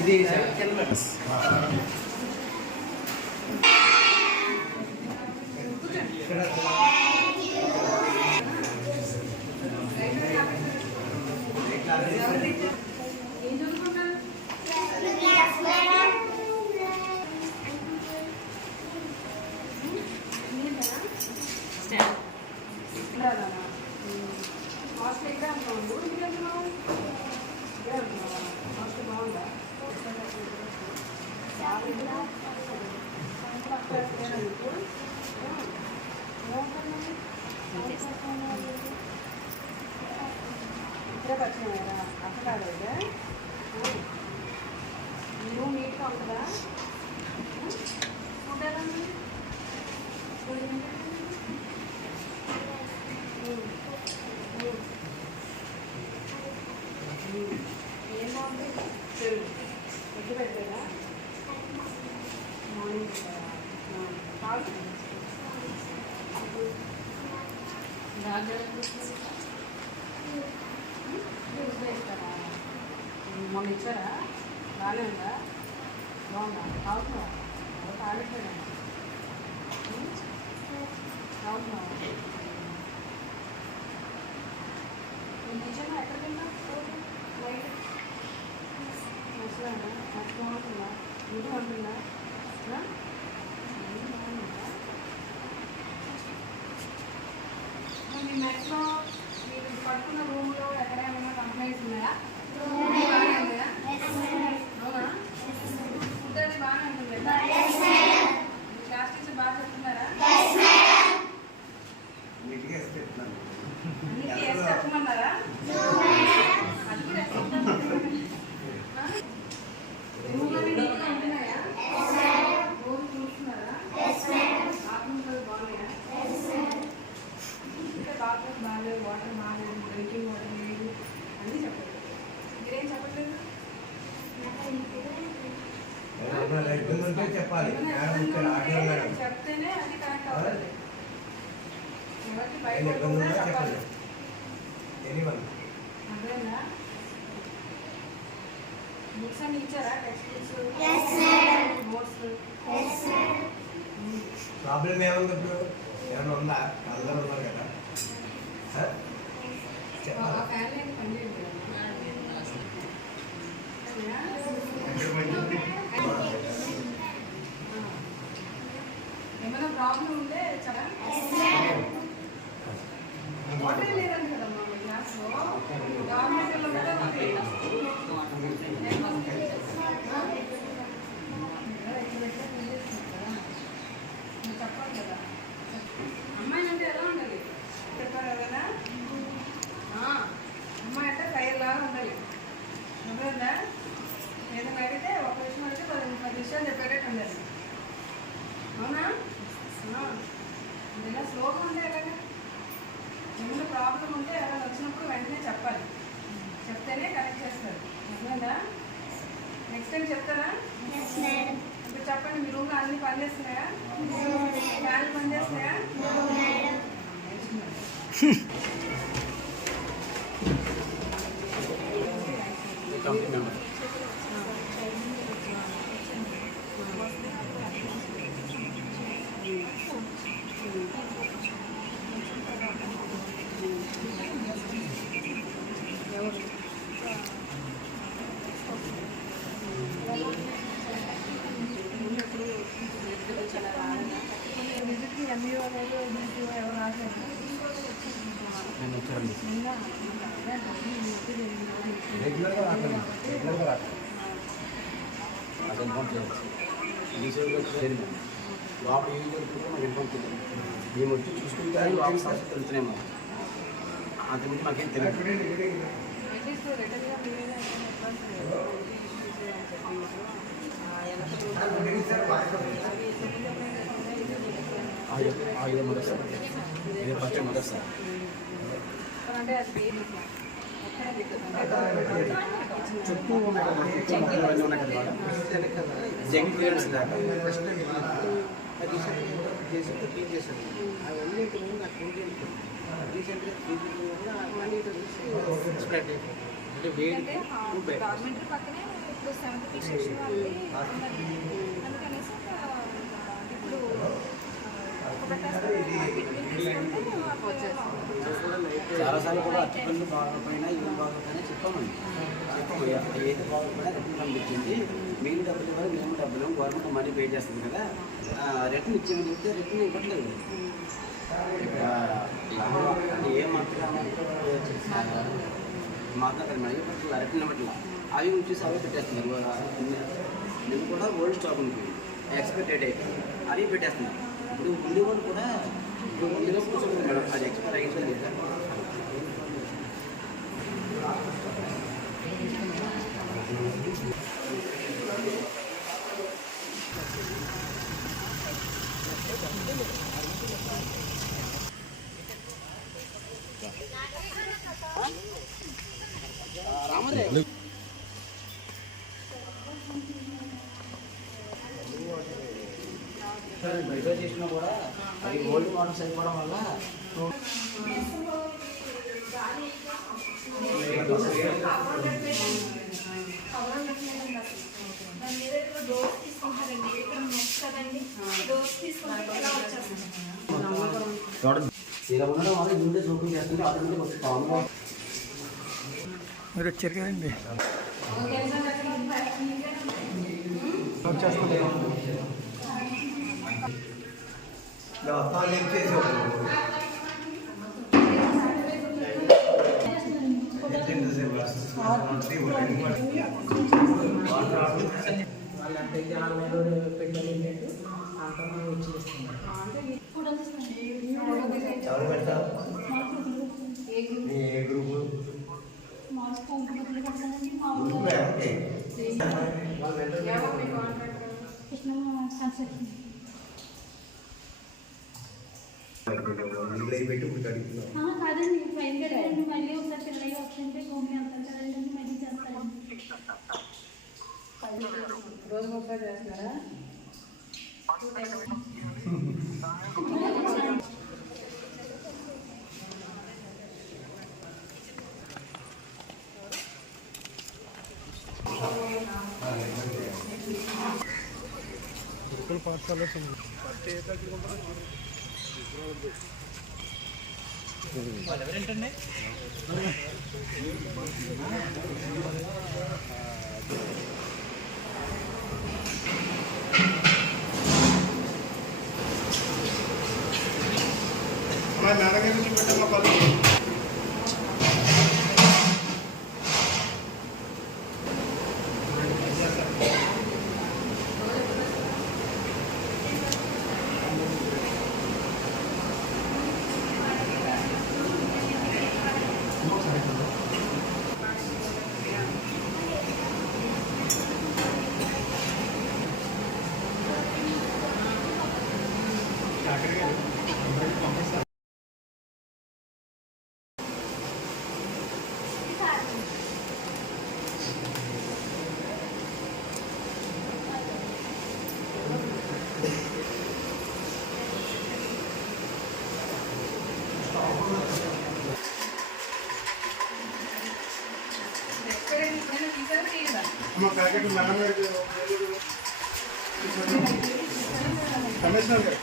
ఇది నువ్వు నీట్గా ఉంటుందా ఏం బాగుంది ఎగ్గు పెట్టారా మార్నింగ్ కాదు ఇస్తారా మొన్న ఇచ్చారా బాగానే ఉందా బాగుందా అవుతున్నా తాగిపోయా అవుతున్నా నేను కిచెన్ ఎక్కడికి వెళ్ళా నైట్ అసలు నాకు బాగుంటుందా ఇంటి ఉంటుందా మీ మెట్లో మీరు పడుకున్న రూమ్లో ఎక్కడైనా కంప్లైంట్స్ ఉన్నాయా అవునా ఫుడ్ అది బాగానే ఉంటుంది క్లాస్ టీచర్ బాగా చెప్తున్నారా అన్నిటికీ వేసి చెప్పమన్నారా అది కూడా రూమ్లోనే నీట్గా ఉంటున్నాయా రోజు చూస్తున్నారా బాత్రూమ్స్ బాగున్నాయా ఇంకా బాత్రూమ్స్ బాగాలేదు వాటర్ బాగాలేదు డ్రింకింగ్ వాటర్ లేదు అన్నీ చెప్పలేదు మీరేం చెప్పట్లేదు చెప్తేనే అది కరెక్ట్ అవుతుంది ఎవరికి బయట చెప్పాలి అర్థమైందా బుక్స్ అన్ని ఇచ్చారా టెక్స్ట్ బుక్స్ నోట్స్ ప్రాబ్లం ఏముంది ఇప్పుడు ఏమైనా ఉందా అందరూ ఉన్నారు కదా ఫ్యామిలీ పనిచేయండి ఏమైనా ప్రాబ్లం ఉంటే చాలా వాటర్ లేదండి కదమ్మా మీ క్లాస్లో గవర్నమెంట్లో చెప్పాలి కదా అమ్మాయి అంటే ఎలా ఉండాలి చెప్పారు కదా అమ్మాయి అంటే ఫైర్ లాగా ఉండాలి అర్థమైందా ఏదైనా అడిగితే ఒక విషయం అడిగితే 10 విషయాలు చెప్పేటట్టు ఉండాలి అవునా ఇలా స్లోగా ఉంటే ఎలాగా ఏమైనా ప్రాబ్లం ఉంటే ఎవరైనా వచ్చినప్పుడు వెంటనే చెప్పాలి చెప్తేనే కరెక్ట్ చేస్తారు అర్థమైందా నెక్స్ట్ టైం చెప్తారా ఇప్పుడు చెప్పండి మీ రూమ్లో అన్ని పనిచేస్తున్నాయా ఫ్యాన్లు పనిచేస్తున్నాయా విజిట్కి ఎంఈఓ లేదు ఎంఈఓ ఎవరు రాశారు లోపల ఏం జరుగుతుందో మాకు ఇన్ఫార్మ్ తెలియదు మేము వచ్చి చూసుకుంటే లోపల సమస్య తెలుస్తున్నాము అంతకుముందు మాకేం తెలియదు ఇది మొదటి సార్ ఇది ఫస్ట్ మొదటి సార్ చుట్టూ ఉన్నాయి కదా జంక్ క్లియరెన్స్ దాకా చేసి క్లీన్ చేశాను అవన్నీ ఇంతకుముందు నాకు రీసెంట్గా ఎక్స్పైర్ అంటే వేడి గవర్నమెంట్ పక్కనే ఇప్పుడు 7th సెక్షన్ వాళ్ళది అందుకనేసి ఇప్పుడు చాలాసార్లు కూడా అట్టుపల్లి బాగోకపోయినా ఇల్లు బాగోకపోయినా చెప్పాము ఏది బాగోకపోయినా రిటర్న్ పంపించింది మీరు డబ్బులు ఇవ్వాలి మేము డబ్బులు గవర్నమెంట్ మనీ పే చేస్తుంది కదా రిటర్న్ ఇచ్చేమని చెప్తే రిటర్న్ ఇవ్వట్లేదు అంటే ఏ మాత్రం మనీ పట్ల రిటర్న్ ఇవ్వట్లా అవి వచ్చేసి అవి పెట్టేస్తున్నారు నేను కూడా ఓల్డ్ స్టాక్ ఉంటుంది ఎక్స్పైర్ డేట్ అయిపోయింది అవి పెట్టేస్తున్నారు ఇప్పుడు ఉండే వాళ్ళు కూడా ఇప్పుడు ముందుగా కూర్చోండి మేడం అది ఎక్స్పైర్ అయిందో లేదా రామరే బయట చేసినా కూడా అది ఓల్డ్ మోడల్స్ అయిపోవడం వల్ల ఇలా ఉండడం వల్ల ఇంటే జోకింగ్ చేస్తుంది ఆటోమేటిక్ ఒక కామ్గా మీరు వచ్చారు కదండి ఏ గ్రూపు కాదండి ఫైన్ కదండి మళ్ళీ ఒకసారి పిల్లలు ఆప్షన్ పే భూమి అవుతారు కదండి మళ్ళీ చేస్తారండి రోజు 30 చేస్తారా పాఠశాల ఎవరేంటండి మా నాన్నగారి నుంచి పెట్టమ్మా పలు కమిషనర్ గారు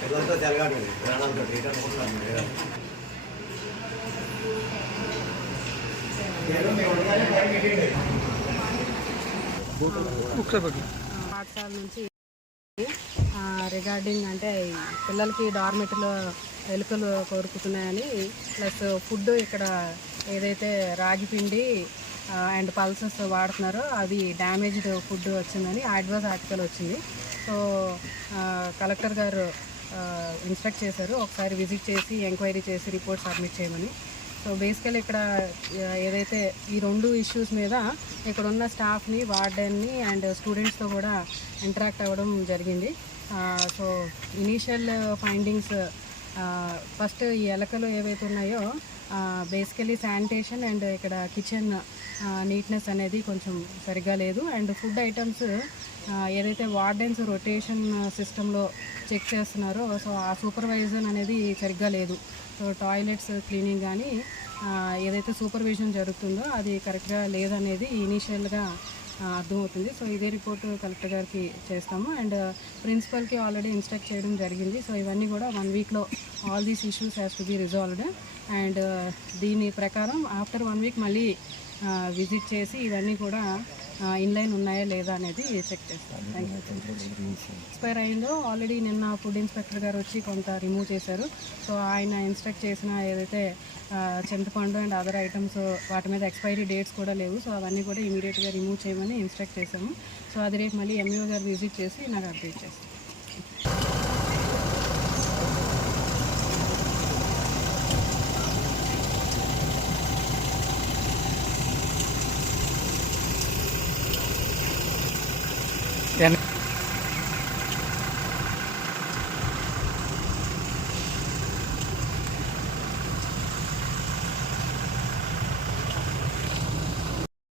పిల్లలతో తెలగాడు ప్రాణాలతో పాఠశాల నుంచి రిగార్డింగ్ అంటే ఈ పిల్లలకి డార్మెటరీలో ఎలుకలు కోరుకుతున్నాయని, ప్లస్ ఫుడ్ ఇక్కడ ఏదైతే రాగి పిండి అండ్ పల్సెస్ వాడుతున్నారో అది డ్యామేజ్డ్ ఫుడ్ వచ్చిందని అడ్వాన్స్ ఆర్టికల్ వచ్చింది. సో కలెక్టర్ గారు ఇన్స్ట్రక్ట్ చేశారు ఒకసారి విజిట్ చేసి ఎంక్వైరీ చేసి రిపోర్ట్ సబ్మిట్ చేయమని. సో బేసికల్ ఇక్కడ ఏదైతే ఈ 2 ఇష్యూస్ మీద ఇక్కడ ఉన్న స్టాఫ్ని, వార్డెన్ని అండ్ స్టూడెంట్స్తో కూడా ఇంటరాక్ట్ అవ్వడం జరిగింది. సో ఇనీషియల్ ఫైండింగ్స్ ఫస్ట్ ఈ ఎలకలు ఏవైతే ఉన్నాయో బేసికలీ శానిటేషన్ అండ్ ఇక్కడ కిచెన్ నీట్నెస్ అనేది కొంచెం సరిగ్గా లేదు. అండ్ ఫుడ్ ఐటమ్స్ ఏదైతే వార్డెన్స్ రొటేషన్ సిస్టంలో చెక్ చేస్తున్నారో సో ఆ సూపర్వైజన్ అనేది సరిగ్గా లేదు. సో టాయిలెట్స్ క్లీనింగ్ కానీ ఏదైతే సూపర్విజన్ జరుగుతుందో అది కరెక్ట్గా లేదనేది ఇనీషియల్గా అర్థమవుతుంది. సో ఇదే రిపోర్టు కలెక్టర్ గారికి చేస్తాము అండ్ ప్రిన్సిపల్కి ఆల్రెడీ ఇన్స్ట్రక్ట్ చేయడం జరిగింది. సో ఇవన్నీ కూడా 1 వీక్లో all these issues has to be resolved and దీని ప్రకారం ఆఫ్టర్ 1 వీక్ మళ్ళీ విజిట్ చేసి ఇవన్నీ కూడా ఇన్లైన్ ఉన్నాయా లేదా అనేది చెక్ చేస్తాం. Thank you. ఎక్స్పైర్ అయిందో ఆల్రెడీ నిన్న ఫుడ్ ఇన్స్పెక్టర్ గారు వచ్చి కొంత రిమూవ్ చేశారు. సో ఆయన ఇన్స్ట్రక్ట్ చేసిన ఏదైతే చింతపండు అండ్ అదర్ ఐటమ్స్ వాటి మీద ఎక్స్పైరీ డేట్స్ కూడా లేవు. సో అవన్నీ కూడా ఇమీడియట్గా రిమూవ్ చేయమని ఇన్స్ట్రక్ట్ చేశాము. సో అది రేపు మళ్ళీ ఎంఈఓ గారు విజిట్ చేసి నాకు అప్డేట్ చేస్తాం. Yeah.